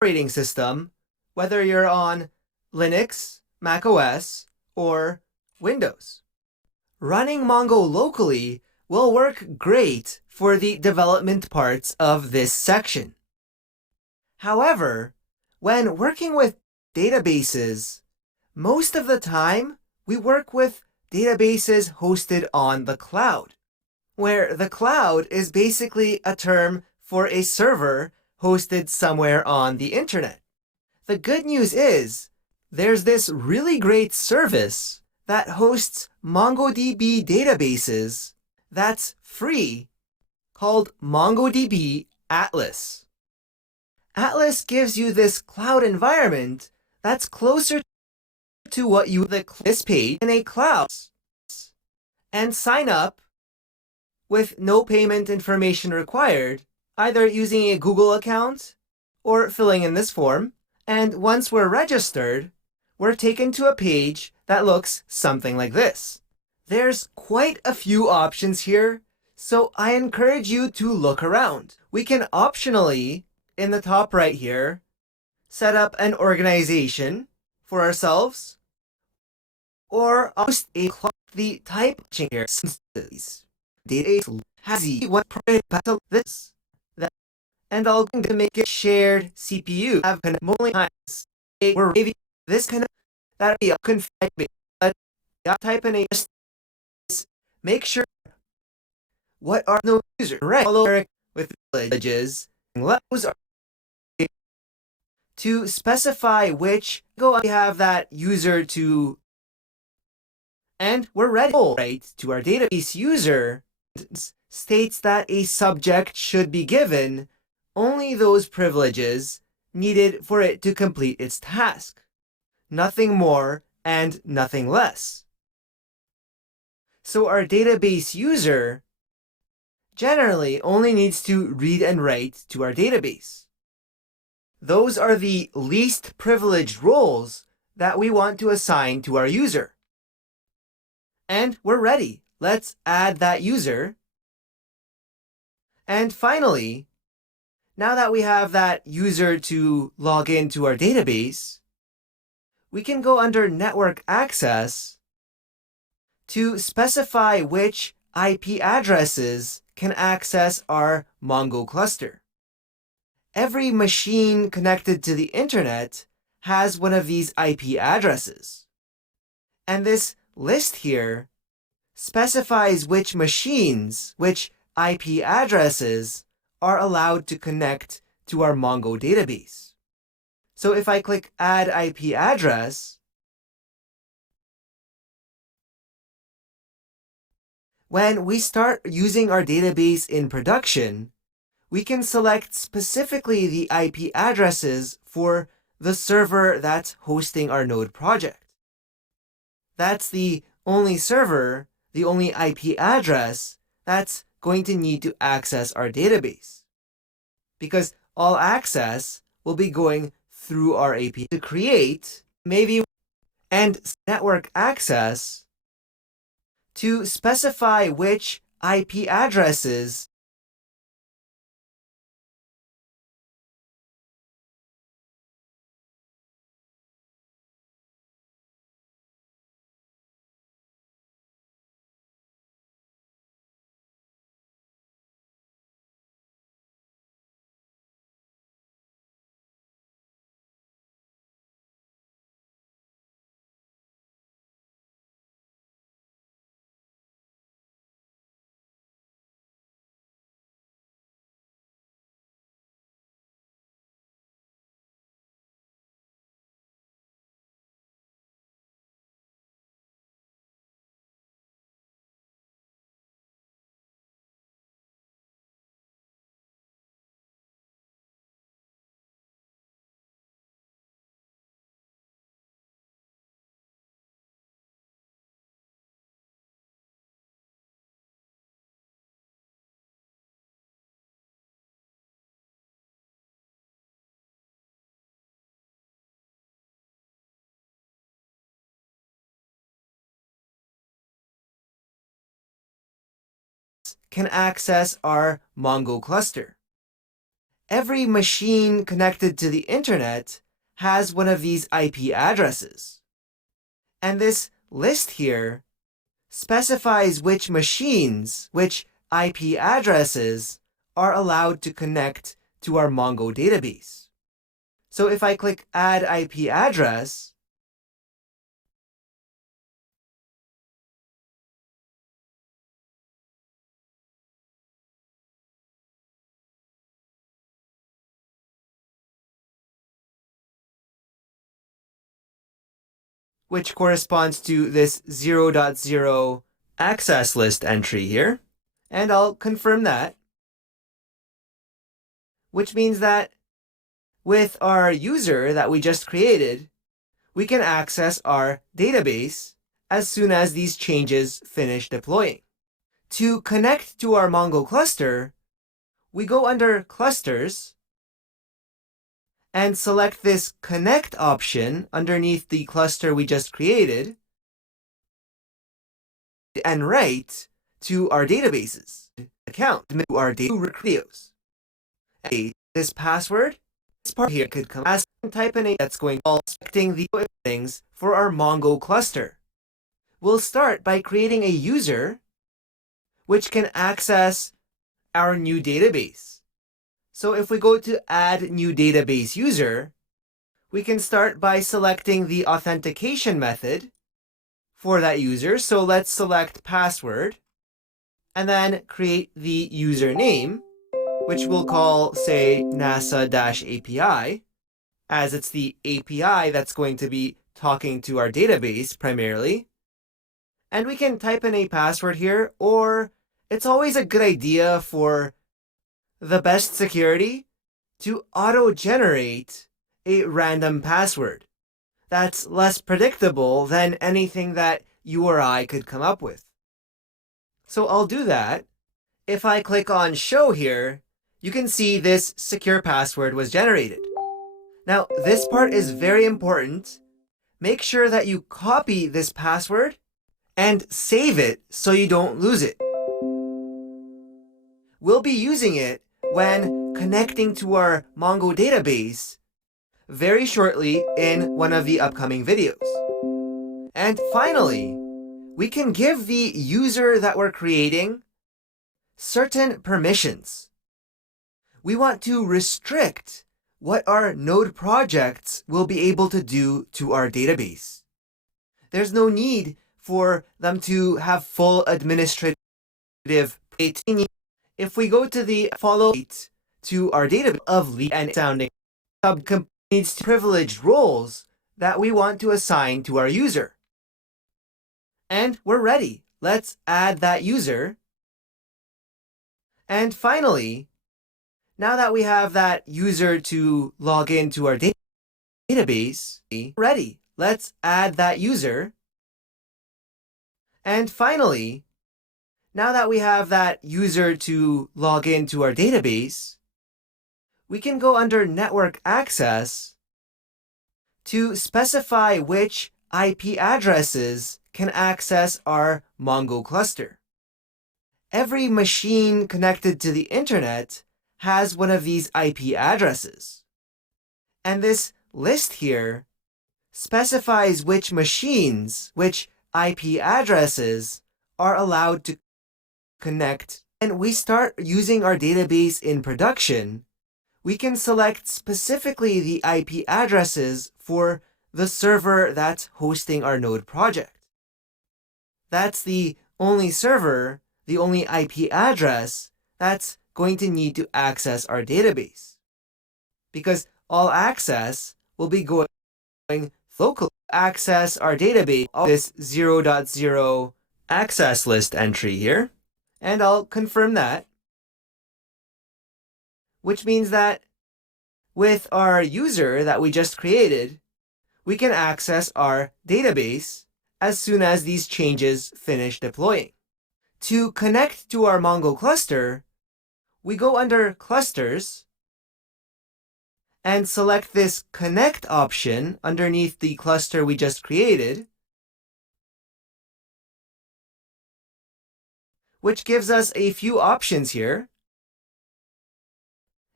operating system, whether you're on Linux, Mac OS, or Windows. Running Mongo locally will work great for the development parts of this section. However, when working with databases, most of the time we work with databases hosted on the cloud, where the cloud is basically a term for a server hosted somewhere on the internet. The good news is there's this really great service that hosts MongoDB databases that's free called MongoDB Atlas. Atlas gives you this cloud environment that's closer to what you would this page in a cloud and sign up with no payment information required, either using a Google account or filling in this form. And once we're registered, we're taken to a page that looks something like this. There's quite a few options here, so I encourage you to look around. We can optionally, in the top right here, set up an organization for ourselves, or host a club. The type here data has what this that, and I'll going to make it shared CPU have only times we're raving this kind of that be a config type in a make sure what are no user right follow with privileges those are to specify which go I have that user to, and we're ready right to our database user states that a subject should be given only those privileges needed for it to complete its task, nothing more and nothing less. So our database user generally only needs to read and write to our database. Those are the least privileged roles that we want to assign to our user. And we're ready. Let's add that user. And finally, now that we have that user to log into our database, we can go under Network Access to specify which IP addresses can access our Mongo cluster. Every machine connected to the internet has one of these IP addresses. And this list here specifies which machines, which IP addresses are allowed to connect to our Mongo database. So if I click Add IP Address, when we start using our database in production, we can select specifically the IP addresses for the server that's hosting our node project. That's the only server, the only IP address that's going to need to access our database, because all access will be going through our API to create maybe and network access to specify which IP addresses can access our Mongo cluster. every machine connected to the internet has one of these IP addresses. And this list here specifies which machines, which IP addresses, are allowed to connect to our Mongo database. So if I click Add IP Address, which corresponds to this 0.0 access list entry here, and I'll confirm that, which means that with our user that we just created, we can access our database as soon as these changes finish deploying. To connect to our Mongo cluster, we go under Clusters and select this Connect option underneath the cluster we just created and write to our databases account to our videos. This password, this part here could come as type in a that's going to selecting the things for our Mongo cluster. We'll start by creating a user which can access our new database. So if we go to Add New Database User, we can start by selecting the authentication method for that user. So let's select password and then create the username, which we'll call, say, NASA-API, as it's the API that's going to be talking to our database primarily. And we can type in a password here, or it's always a good idea for the best security to auto-generate a random password that's less predictable than anything that you or I could come up with. So I'll do that. If I click on Show here, you can see this secure password was generated. Now, this part is very important. Make sure that you copy this password and save it so you don't lose it. We'll be using it when connecting to our Mongo database very shortly in one of the upcoming videos. And finally, we can give the user that we're creating certain permissions. We want to restrict what our node projects will be able to do to our database. There's no need for them to have full administrative rating. If we go to the follow to our database of lead and sounding needs privileged roles that we want to assign to our user. And we're ready. Let's add that user. And finally, now that we have that user to log into our database, ready. Let's add that user. And finally, now that we have that user to log into our database, we can go under Network Access to specify which IP addresses can access our Mongo cluster. Every machine connected to the internet has one of these IP addresses. And this list here specifies which machines, which IP addresses are allowed to connect. And we start using our database in production, we can select specifically the IP addresses for the server that's hosting our node project. That's the only server, the only IP address that's going to need to access our database. Because all access will be going locally. Access our database, this 0.0 access list entry here, and I'll confirm that, which means that with our user that we just created, we can access our database as soon as these changes finish deploying. To connect to our Mongo cluster, we go under Clusters and select this Connect option underneath the cluster we just created, which gives us a few options here.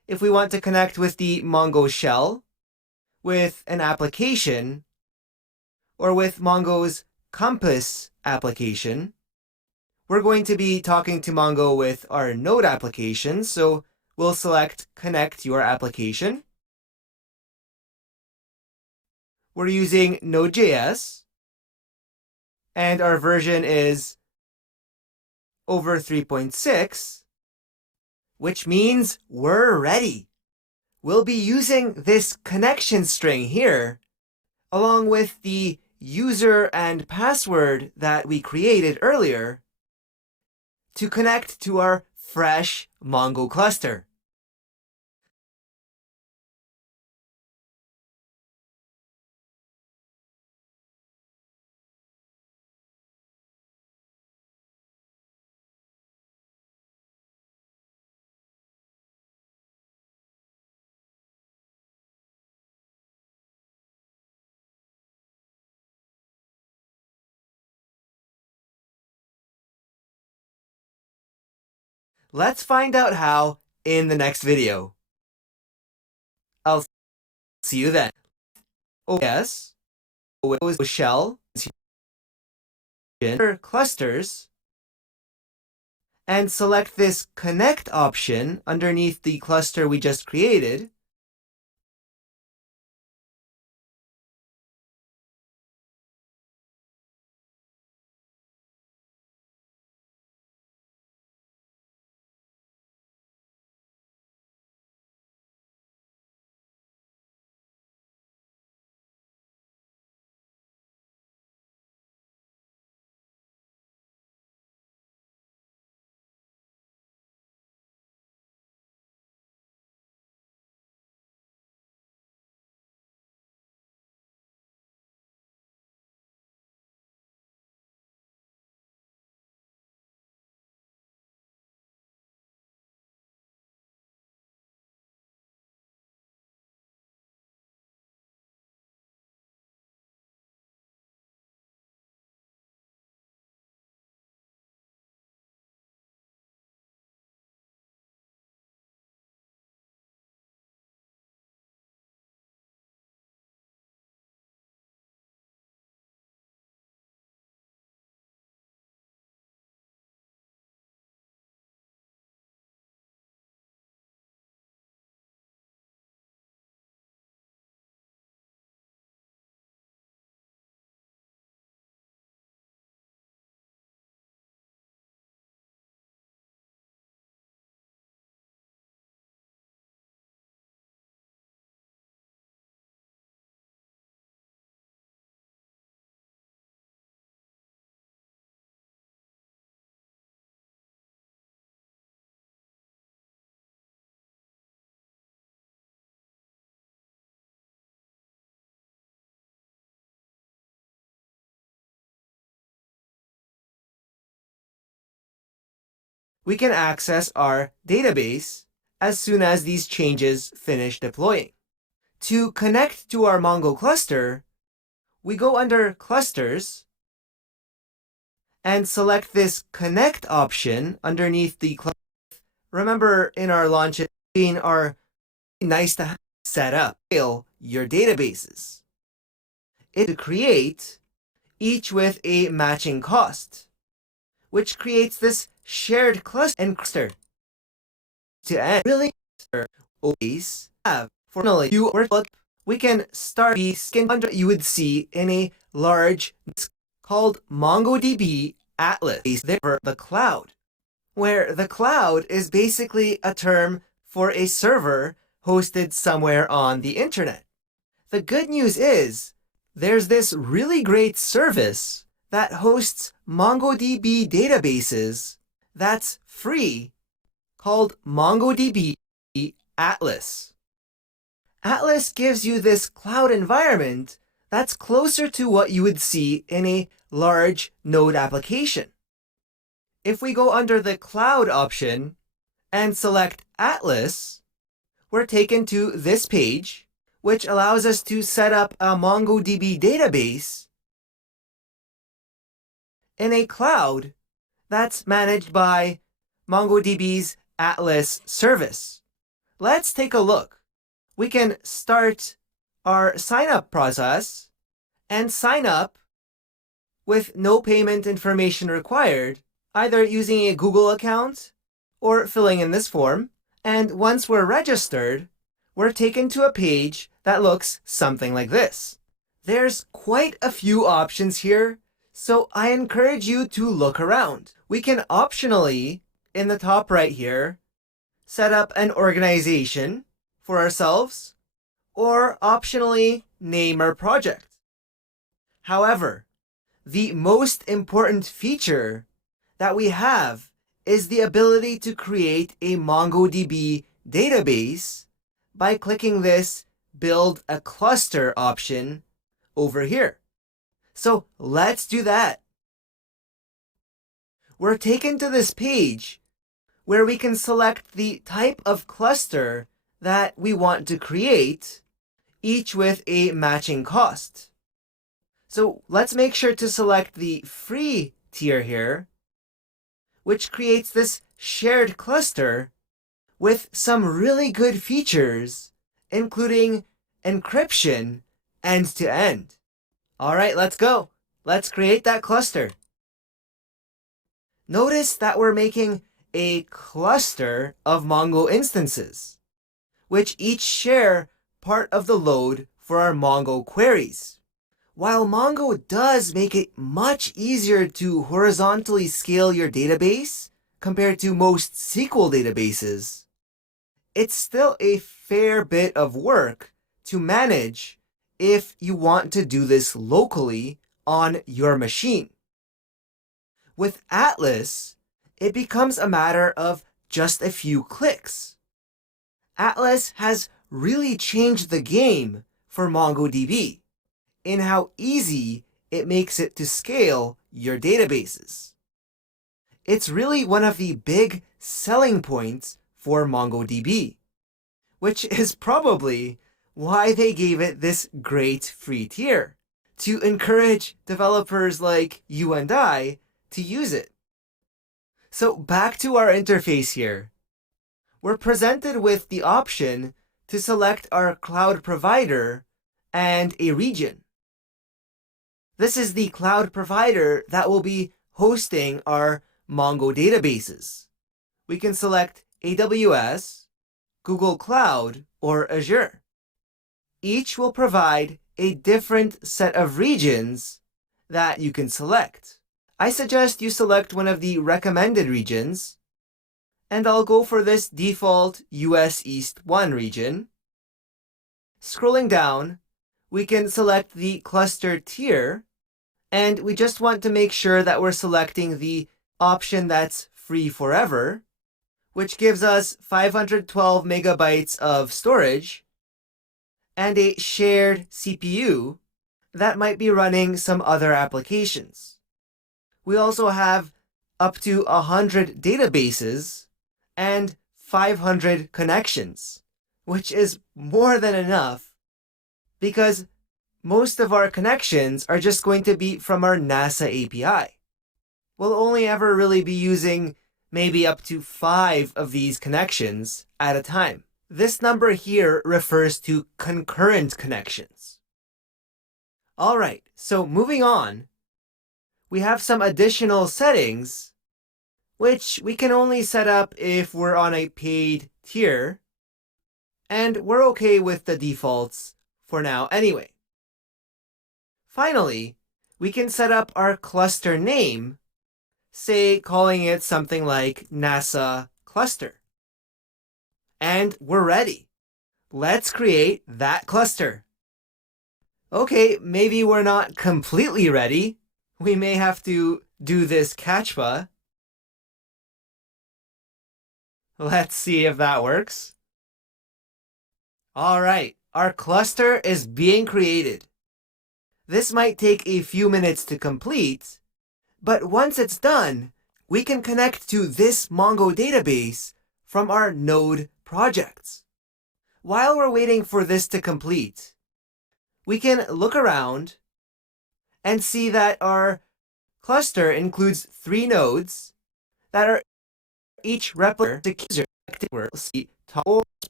if we want to connect with the Mongo shell, with an application, or with Mongo's Compass application, we're going to be talking to Mongo with our Node application, so we'll select Connect Your Application. We're using Node.js, and our version is over 3.6, which means we're ready. We'll be using this connection string here, along with the user and password that we created earlier, to connect to our fresh Mongo cluster. Let's find out how in the next video. I'll see you then. OS, OS shell, clusters, and select this connect option underneath the cluster we just created. We can access our database as soon as these changes finish deploying. To connect to our Mongo cluster, we go under Clusters and select this Connect option underneath the cluster. Remember, in our launches, are nice to have set up your databases. It to create each with a matching cost, which creates this shared cluster and cluster. To end, really always have formally you or we can start the skin under you would see in a large called MongoDB Atlas there for the cloud, where the cloud is basically a term for a server hosted somewhere on the internet. The good news is there's this really great service that hosts MongoDB databases that's free called MongoDB Atlas. Atlas gives you this cloud environment that's closer to what you would see in a large node application. If we go under the cloud option and select Atlas, we're taken to this page, which allows us to set up a MongoDB database in a cloud that's managed by MongoDB's Atlas service. Let's take a look. We can start our sign up process and sign up with no payment information required, either using a Google account or filling in this form. And once we're registered, we're taken to a page that looks something like this. There's quite a few options here, so I encourage you to look around. We can optionally, in the top right here, set up an organization for ourselves, or optionally name our project. However, the most important feature that we have is the ability to create a MongoDB database by clicking this Build a Cluster option over here. So let's do that. We're taken to this page where we can select the type of cluster that we want to create, each with a matching cost. So let's make sure to select the free tier here, which creates this shared cluster with some really good features, including encryption end-to-end. All right, let's go. Let's create that cluster. Notice that we're making a cluster of Mongo instances, which each share part of the load for our Mongo queries. While Mongo does make it much easier to horizontally scale your database compared to most SQL databases, it's still a fair bit of work to manage if you want to do this locally on your machine. With Atlas, it becomes a matter of just a few clicks. Atlas has really changed the game for MongoDB in how easy it makes it to scale your databases. It's really one of the big selling points for MongoDB, which is probably why they gave it this great free tier, to encourage developers like you and I to use it. So back to our interface here. We're presented with the option to select our cloud provider and a region. This is the cloud provider that will be hosting our Mongo databases. We can select AWS, Google Cloud, or Azure. Each will provide a different set of regions that you can select. I suggest you select one of the recommended regions, and I'll go for this default US East 1 region. Scrolling down, we can select the cluster tier, and we just want to make sure that we're selecting the option that's free forever, which gives us 512 megabytes of storage and a shared CPU that might be running some other applications. We also have up to 100 databases and 500 connections, which is more than enough because most of our connections are just going to be from our NASA API. We'll only ever really be using maybe up to 5 of these connections at a time. This number here refers to concurrent connections. All right, so moving on, we have some additional settings, which we can only set up if we're on a paid tier, and we're okay with the defaults for now anyway. Finally, we can set up our cluster name, say calling it something like NASA cluster. And we're ready. Let's create that cluster. Okay, maybe we're not completely ready. We may have to do this CACHPA. Let's see if that works. All right, our cluster is being created. This might take a few minutes to complete, but once it's done, we can connect to this Mongo database from our node projects. While we're waiting for this to complete, we can look around and see that our cluster includes 3 nodes that are each replicated.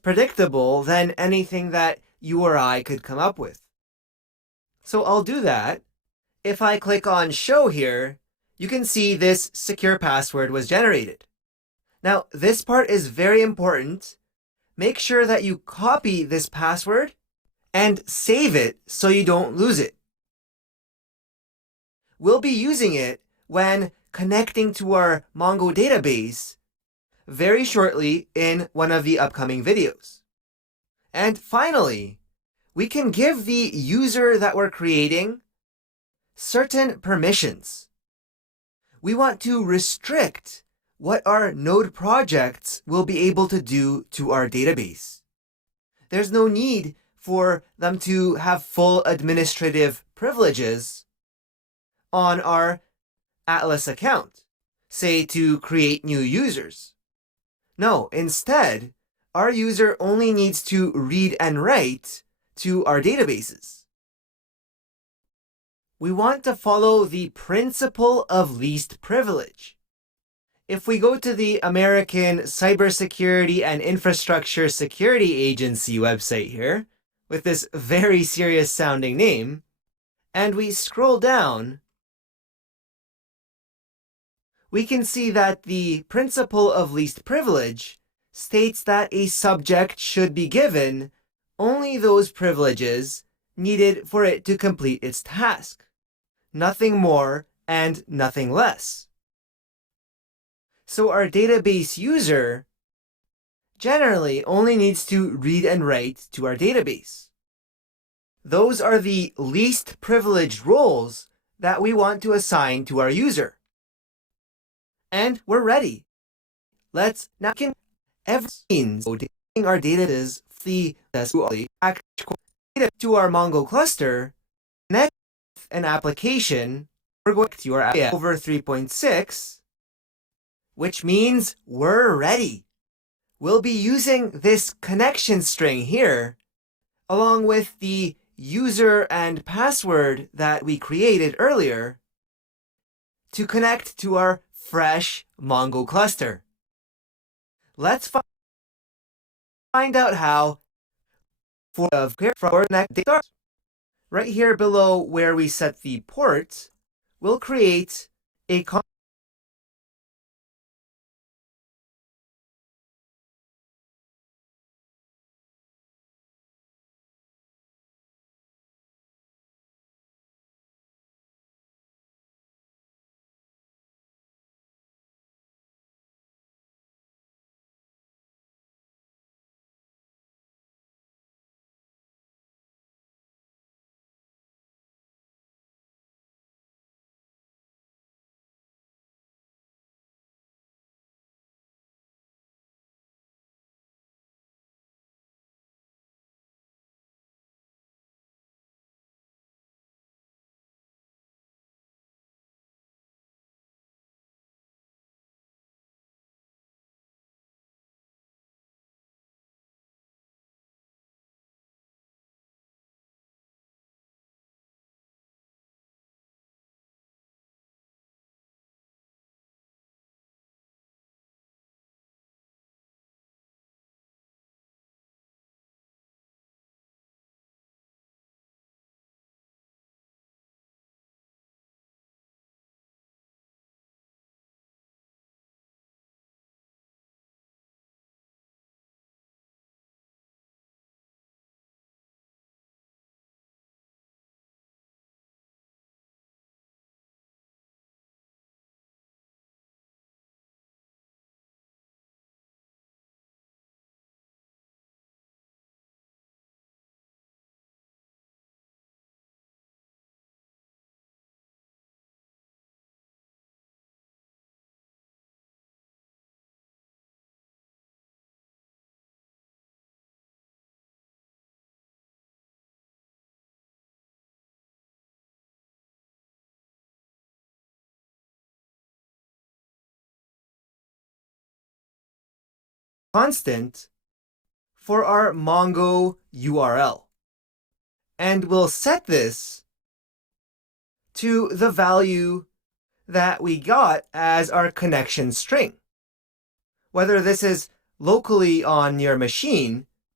predictable than anything that you or I could come up with. So I'll do that. If I click on Show here, you can see this secure password was generated. Now, this part is very important. Make sure that you copy this password and save it so you don't lose it. We'll be using it when connecting to our Mongo database very shortly in one of the upcoming videos. And finally, we can give the user that we're creating certain permissions. We want to restrict what our node projects will be able to do to our database. There's no need for them to have full administrative privileges on our Atlas account, say to create new users. No, instead, our user only needs to read and write to our databases. We want to follow the principle of least privilege. If we go to the American Cybersecurity and Infrastructure Security Agency website here, with this very serious sounding name, and we scroll down, we can see that the principle of least privilege states that a subject should be given only those privileges needed for it to complete its task. Nothing more and nothing less. So our database user generally only needs to read and write to our database. Those are the least privileged roles that we want to assign to our user. And we're ready. Let's now begin every means our databases to our Mongo cluster. Next, an application, we're going to your app over 3.6, which means we're ready. We'll be using this connection string here, along with the user and password that we created earlier, to connect to our fresh Mongo cluster. Let's find out how for connect data. Right here below where we set the port, we'll create a constant for our Mongo URL. And we'll set this to the value that we got as our connection string. Whether this is locally on your machine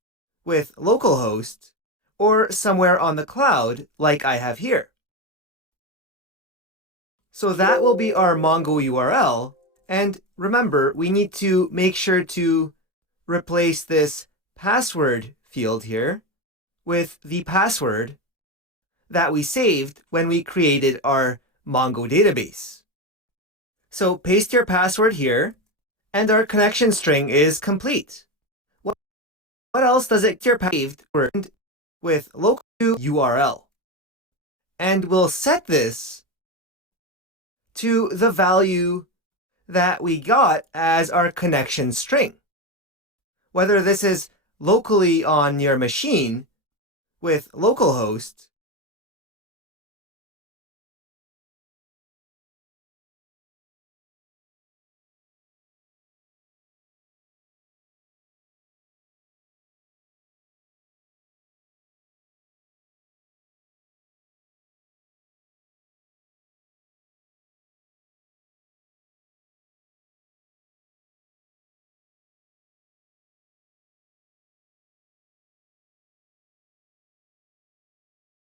with localhost or somewhere on the cloud like I have here. So that will be our Mongo URL. And remember, we need to make sure to replace this password field here with the password that we saved when we created our Mongo database. So paste your password here, and our connection string is complete. What else does it your saved word with local URL? And we'll set this to the value that we got as our connection string. Whether this is locally on your machine with localhost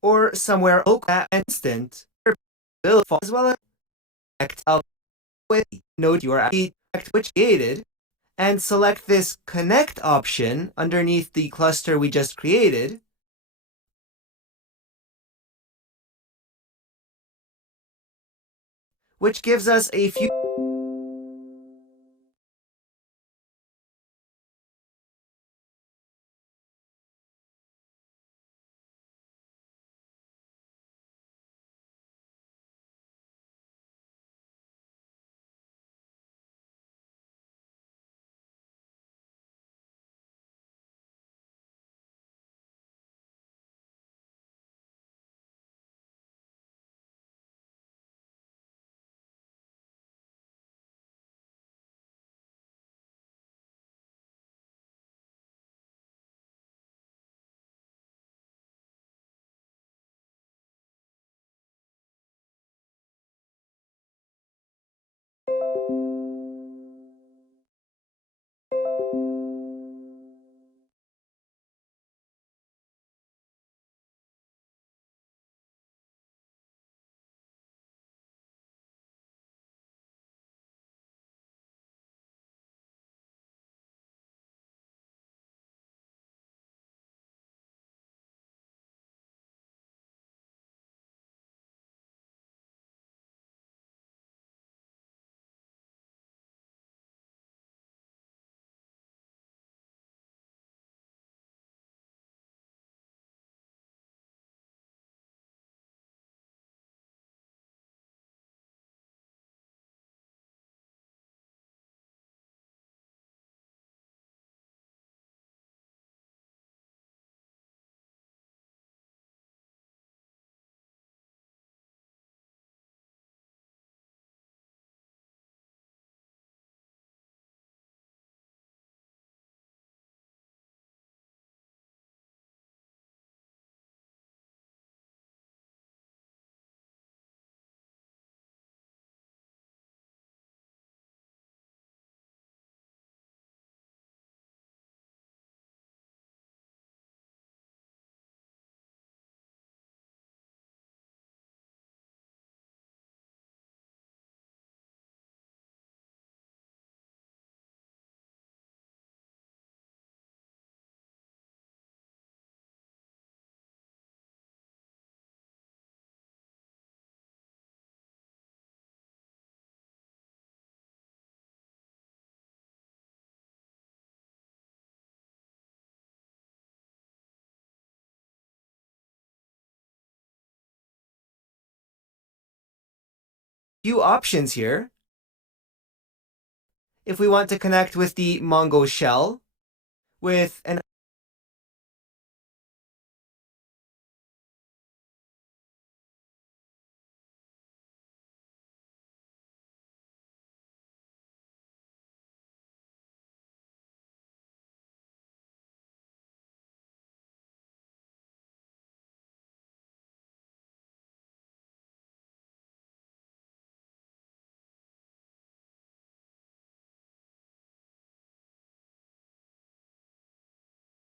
or somewhere local at instant as well as connect with node you are at which created, and select this connect option underneath the cluster we just created. Which gives us a few options here. If we want to connect with the Mongo shell with an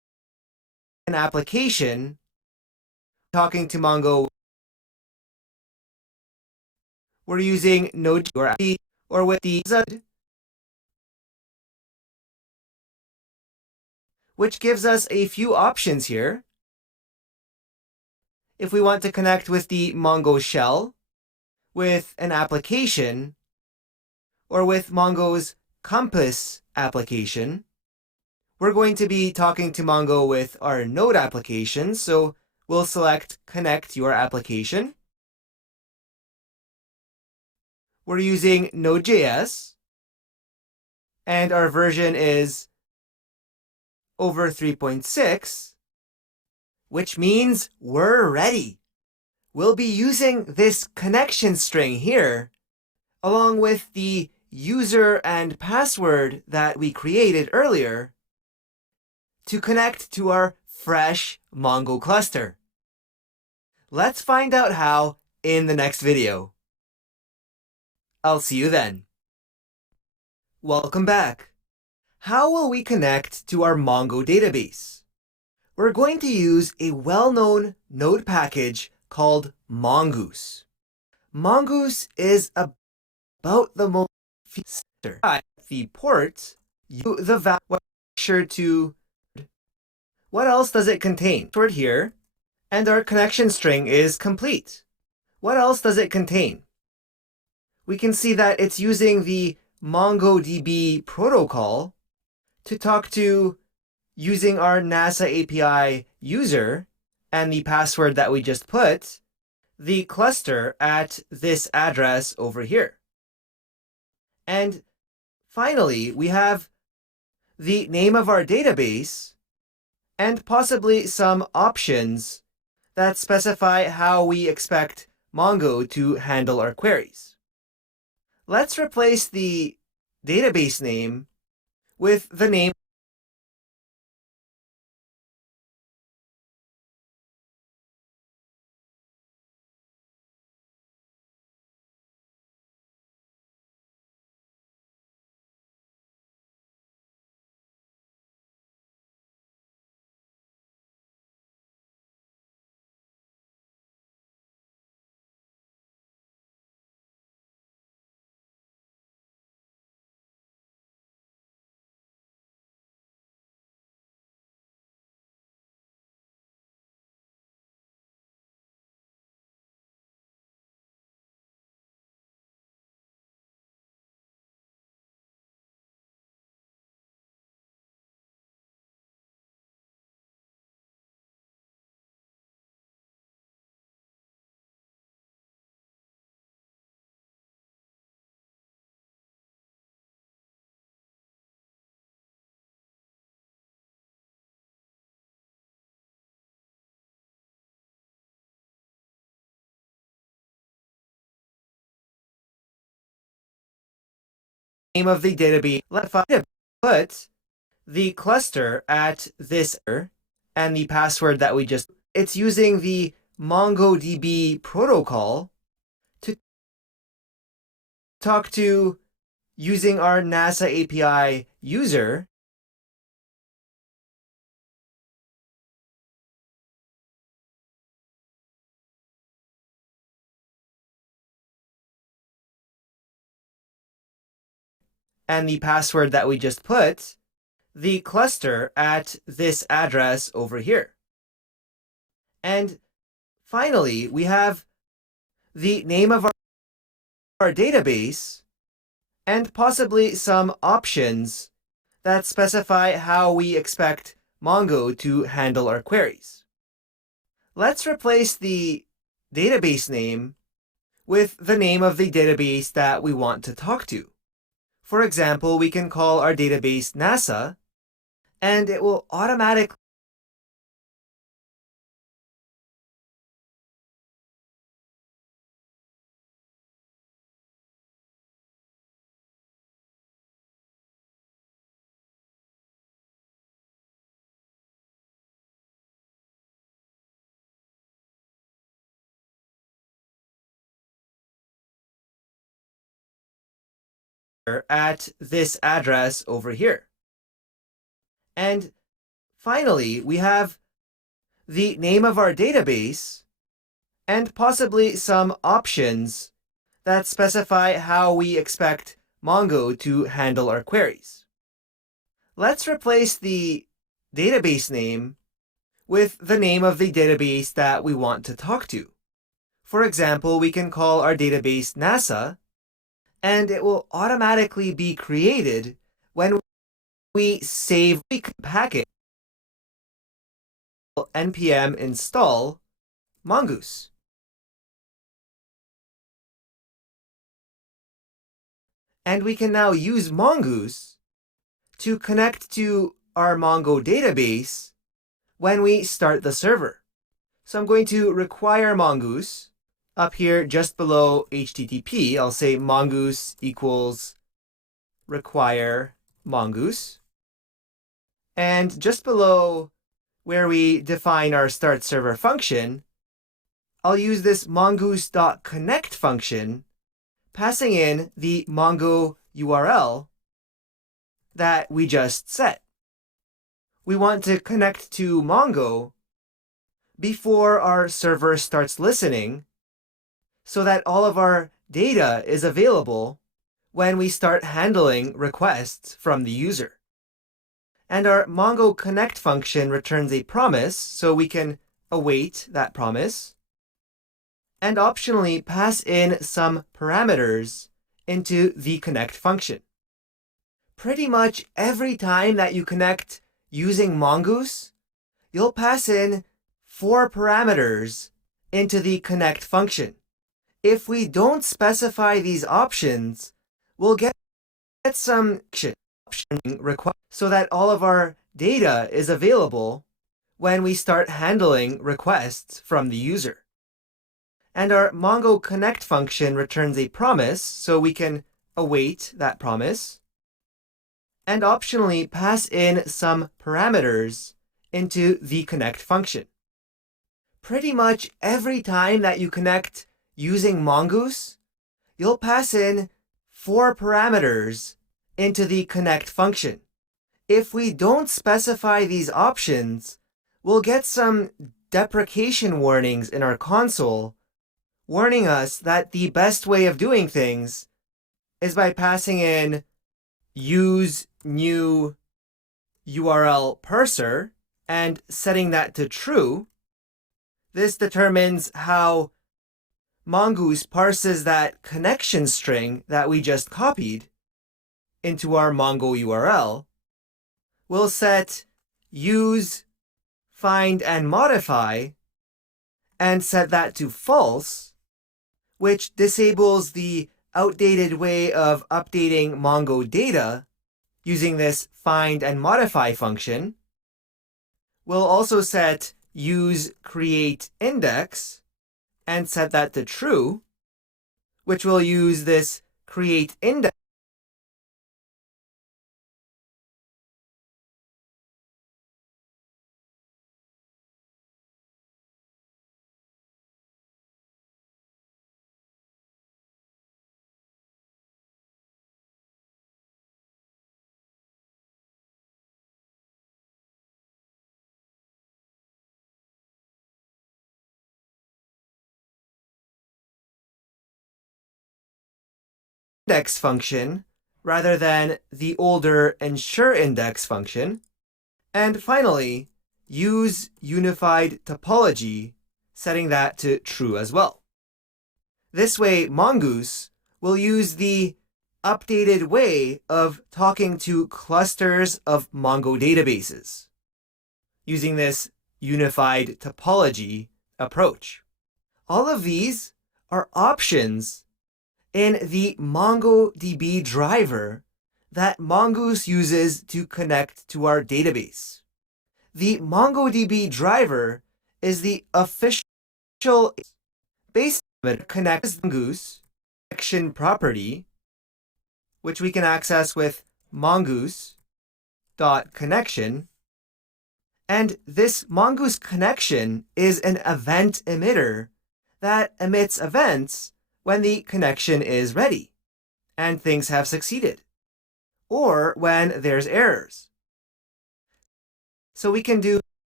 an application talking to Mongo, we're using Node or with the ZUD, which gives us a few options here. If we want to connect with the Mongo shell, with an application, or with Mongo's Compass application, we're going to be talking to Mongo with our Node application, so we'll select Connect Your Application. We're using Node.js, and our version is over 3.6, which means we're ready. We'll be using this connection string here, along with the user and password that we created earlier, to connect to our fresh Mongo cluster. Let's find out how in the next video. I'll see you then. Welcome back. How will we connect to our Mongo database? We're going to use a well-known Node package called Mongoose. Mongoose is about the most the port, the value, sure to. What else does it contain? Stored here, and our connection string is complete. What else does it contain? We can see that it's using the MongoDB protocol to talk to using our NASA API user and the password that we just put, the cluster at this address over here. And finally, we have the name of our database and possibly some options that specify how we expect Mongo to handle our queries. Let's replace the database name with the name of the database. Let's put the cluster at this and the password that we just. It's using the MongoDB protocol to talk to using our NASA API user and the password that we just put, the cluster at this address over here. And finally, we have the name of our database and possibly some options that specify how we expect Mongo to handle our queries. Let's replace the database name with the name of the database that we want to talk to. For example, we can call our database NASA, and it will automatically at this address over here. And finally, we have the name of our database, and possibly some options that specify how we expect Mongo to handle our queries. Let's replace the database name with the name of the database that we want to talk to. For example, we can call our database NASA, and it will automatically be created when we save the package npm install mongoose. And we can now use mongoose to connect to our Mongo database when we start the server. So I'm going to require mongoose. Up here, just below HTTP, I'll say mongoose equals require mongoose. And just below where we define our start server function, I'll use this mongoose.connect function, passing in the Mongo URL that we just set. We want to connect to Mongo before our server starts listening, so that all of our data is available when we start handling requests from the user. And our Mongo connect function returns a promise, so we can await that promise, and optionally pass in some parameters into the connect function. Pretty much every time that you connect using Mongoose, you'll pass in 4 parameters into the connect function. If we don't specify these options, we'll get some option request so that all of our data is available when we start handling requests from the user. And our Mongo connect function returns a promise, so we can await that promise, and optionally pass in some parameters into the connect function. Pretty much every time that you connect using Mongoose, you'll pass in 4 parameters into the connect function. If we don't specify these options, we'll get some deprecation warnings in our console, warning us that the best way of doing things is by passing in use new URL parser and setting that to true. This determines how Mongoose parses that connection string that we just copied into our Mongo URL. We'll set use, find, and modify, and set that to false, which disables the outdated way of updating Mongo data using this find and modify function. We'll also set use create index and set that to true, which will use this create index function rather than the older ensure index function. And finally, use unified topology, setting that to true as well. This way, Mongoose will use the updated way of talking to clusters of Mongo databases, using this unified topology approach. All of these are options in the MongoDB driver that Mongoose uses to connect to our database. The MongoDB driver is the official base that connects Mongoose connection property, which we can access with mongoose.connection. And this Mongoose connection is an event emitter that emits events when the connection is ready and things have succeeded, or when there's errors. So we can do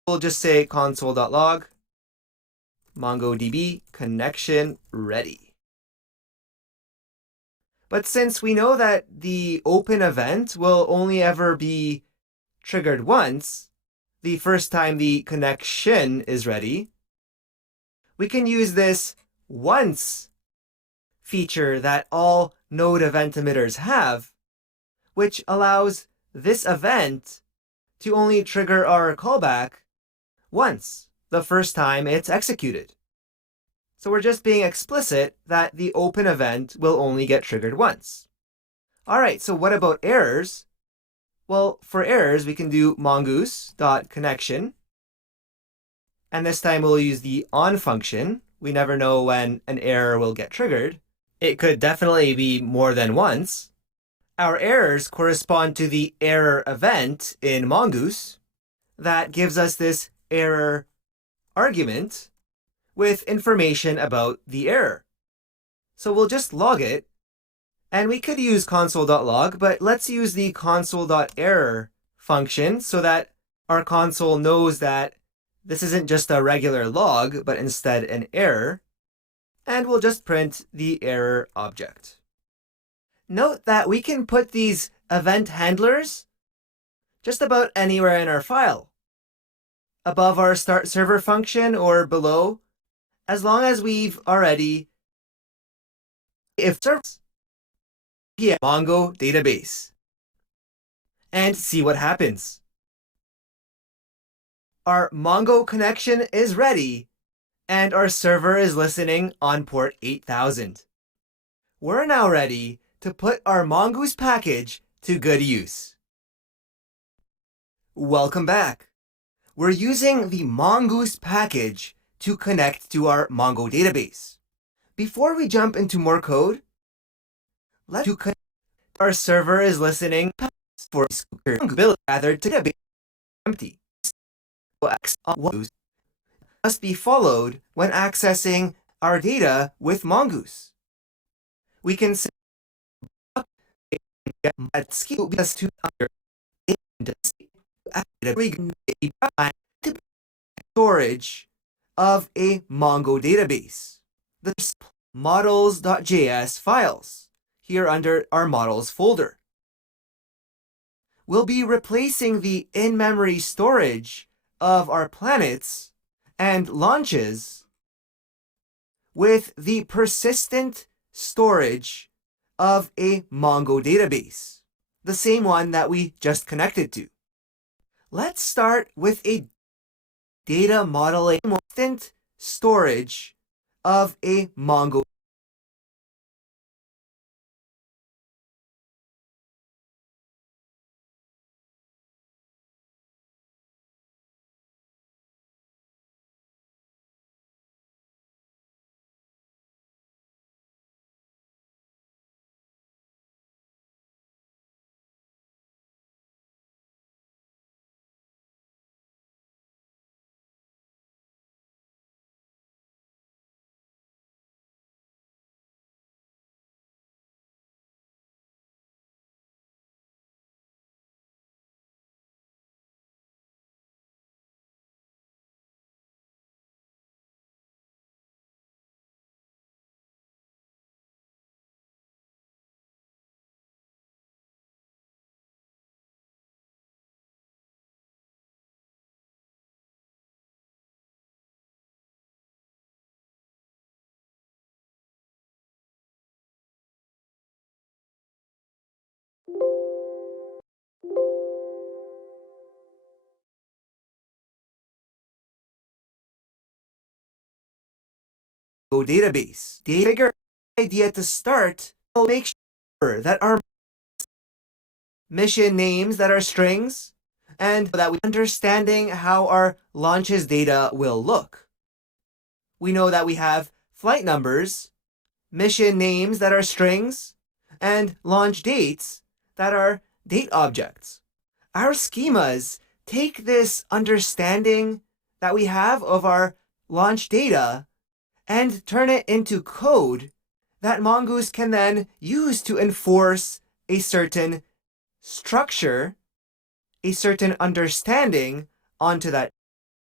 we'll just say console.log MongoDB connection ready. But since we know that the open event will only ever be triggered once, the first time the connection is ready, we can use this once feature that all node event emitters have, which allows this event to only trigger our callback once, the first time it's executed. So we're just being explicit that the open event will only get triggered once. All right, so what about errors? Well, for errors, we can do mongoose.connection. And this time we'll use the on function. We never know when an error will get triggered. It could definitely be more than once. Our errors correspond to the error event in Mongoose that gives us this error argument with information about the error. So we'll just log it, and we could use console.log, but let's use the console.error function so that our console knows that this isn't just a regular log, but instead an error, and we'll just print the error object. Note that we can put these event handlers just about anywhere in our file, above our start server function or below, as long as we've already if service Mongo database and see what happens. Our Mongo connection is ready and our server is listening on port 8000. We're now ready to put our Mongoose package to good use. Welcome back. We're using the Mongoose package to connect to our Mongo database. Before we jump into more code, let's connect. Our server is listening for ability gathered to database empty. Must be followed when accessing our data with Mongoose. We can say at skill because to storage of a Mongo database. The models.js files here under our models folder. We'll be replacing the in-memory storage of our planets and launches with the persistent storage of a Mongo database, the same one that we just connected to. Let's start with a data modeling persistent storage of a Mongo database. The bigger idea to start will make sure that our mission names that are strings and that we understanding how our launches data will look. We know that we have flight numbers, mission names that are strings, and launch dates that are date objects. Our schemas take this understanding that we have of our launch data and turn it into code that Mongoose can then use to enforce a certain structure, a certain understanding onto that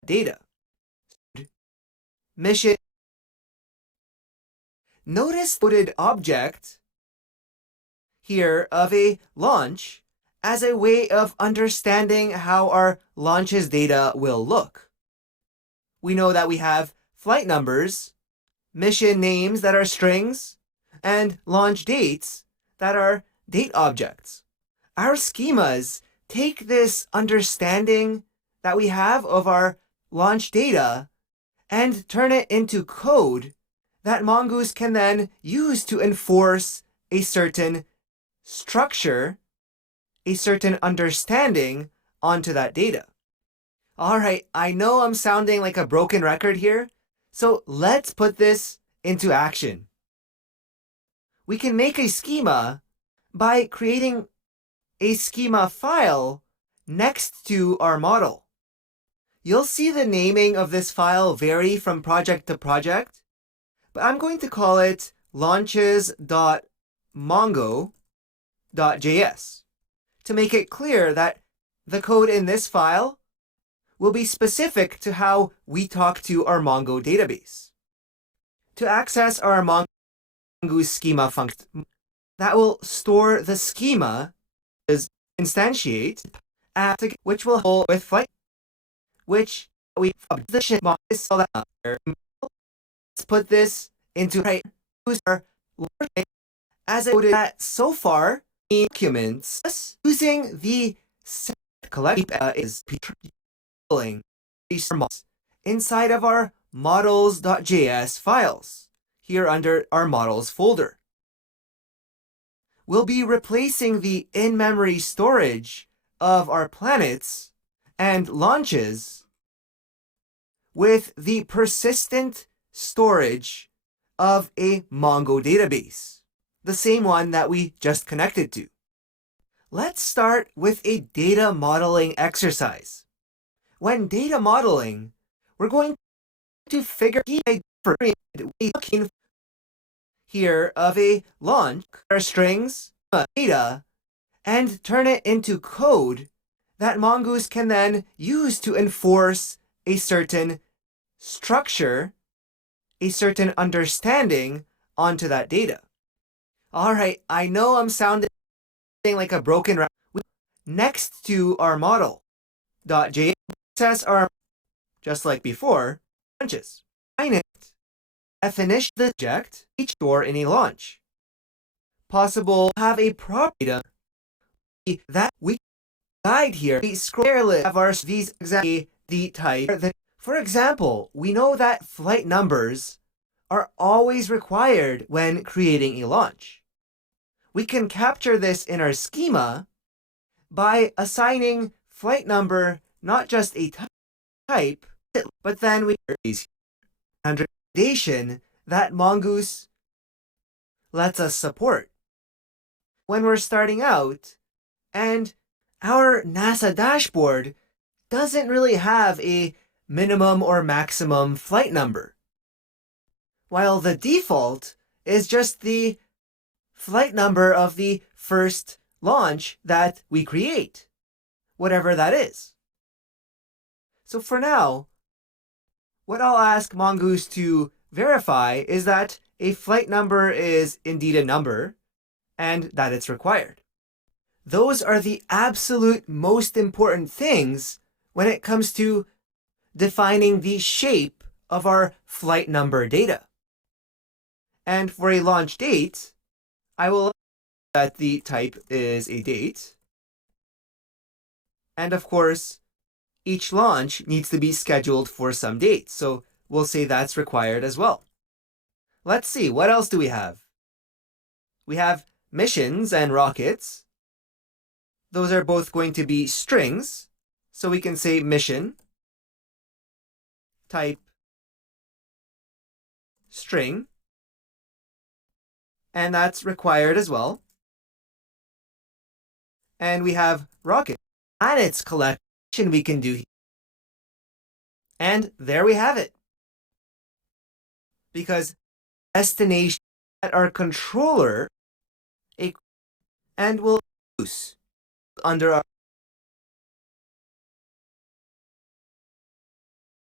data. Mission. Notice the coded object here of a launch as a way of understanding how our launch's data will look. We know that we have flight numbers, mission names that are strings, and launch dates that are date objects. Our schemas take this understanding that we have of our launch data and turn it into code that Mongoose can then use to enforce a certain structure, a certain understanding onto that data. All right, I know I'm sounding like a broken record here, so let's put this into action. We can make a schema by creating a schema file next to our model. You'll see the naming of this file vary from project to project, but I'm going to call it launches.mongo.js to make it clear that the code in this file will be specific to how we talk to our Mongo database. To access our Mongoose schema function, that will store the schema as instantiate which will hold with flight, which we position let's put this into as I noted that so far documents using the collect is inside of our models.js files here under our models folder. We'll be replacing the in-memory storage of our planets and launches with the persistent storage of a Mongo database, the same one that we just connected to. Let's start with a data modeling exercise. When data modeling, we're going to figure out here of a launch, our strings, data, and turn it into code that Mongoose can then use to enforce a certain structure, a certain understanding onto that data. All right, I know I'm sounding like a broken record. Next to our model.js are, just like before, launches. Definition the object each store in a launch. Possible have a property that we guide here. We scroll have our these exactly the type. For example, we know that flight numbers are always required when creating a launch. We can capture this in our schema by assigning flight number not just a type, but then we use foundation that Mongoose lets us support when we're starting out, and our NASA dashboard doesn't really have a minimum or maximum flight number, while the default is just the flight number of the first launch that we create, whatever that is. So for now, what I'll ask Mongoose to verify is that a flight number is indeed a number and that it's required. Those are the absolute most important things when it comes to defining the shape of our flight number data. And for a launch date, I will that the type is a date. And of course, each launch needs to be scheduled for some date, so we'll say that's required as well. Let's see, what else do we have? We have missions and rockets. Those are both going to be strings, so we can say mission, type, string, and that's required as well. And we have rocket, planets collection we can do here. And there we have it. Because destination at our controller and will use under our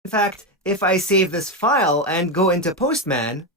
In fact, if I save this file and go into Postman,